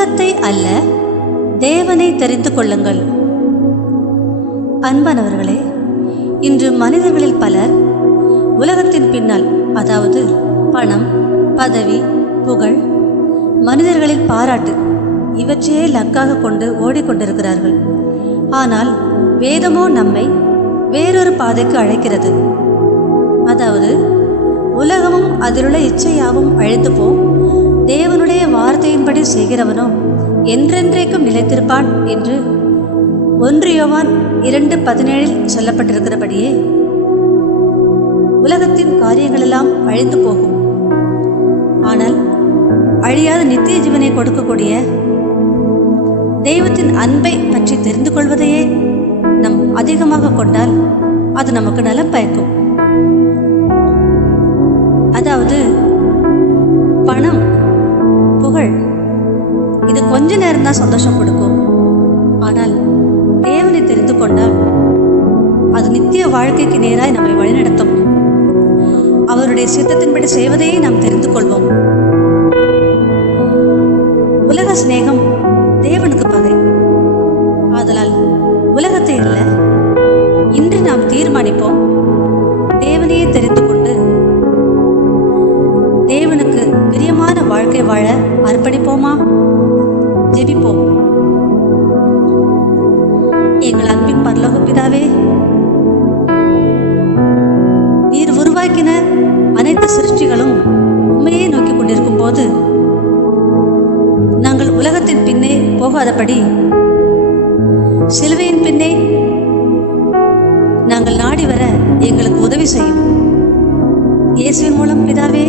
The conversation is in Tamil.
உலகத்தை அல்ல, தேவனை தெரிந்து கொள்ளுங்கள். அன்பானவர்களே, இன்று மனிதர்களில் பலர் உலகத்தின் பின்னால், அதாவது பணம், பதவி, புகழ், மனிதர்களின் பாராட்டு இவற்றையே லக்காக கொண்டு ஓடிக்கொண்டிருக்கிறார்கள். ஆனால் வேதமோ நம்மை வேறொரு பாதைக்கு அழைக்கிறது. அதாவது உலகமும் அதிலுள்ள இச்சையாவும் அழிந்து போ, தேவனுடைய வார்த்தையின்படி செய்கிறவனோ என்றென்றைக்கும் நிலைத்திருப்பான் என்று 1 யோவான் 2:17 சொல்லப்பட்டிருக்கிறபடியே உலகத்தின் காரியங்களெல்லாம் அழிந்து போகும். ஆனால் அழியாத நித்திய ஜீவனை கொடுக்கக்கூடிய தெய்வத்தின் அன்பை பற்றி தெரிந்து கொள்வதையே நம் அதிகமாக கொண்டால் அது நமக்கு நலம் பயக்கும். அதாவது பணம், புகழ் இது கொஞ்ச நேரம் தான் சந்தோஷம் கொடுக்கும். ஆனால் தேவனை தெரிந்து கொண்டால் அது நித்திய வாழ்க்கைக்கு நேராய் நம்மை வழிநடத்தும். அவருடைய சித்தத்தின்படி செய்வதையே நாம் தெரிந்து கொள்வோம். உலக சிநேகம் தேவனுக்கு பகை. ஆதலால் உலகத்தை அல்ல, இன்று நாம் தீர்மானிப்போம், தேவனையே தெரிந்து கொண்டு தேவனுக்கு பிரியமான வாழ்க்கை வாழ அர்ப்பணிப்போமா? ஜெபிப்போம். எங்கள் அன்பின் பரலோக பிதாவே, நீர் உருவாக்கின அனைத்து சிருஷ்டிகளும் உண்மையை நோக்கி கொண்டிருக்கும் போது நாங்கள் உலகத்தின் பின்னே போகாதபடி சிலுவையின் பின்னே நாங்கள் நாடி வர எங்களுக்கு உதவி செய்யும். இயேசுவின் மூலம் பிதாவே.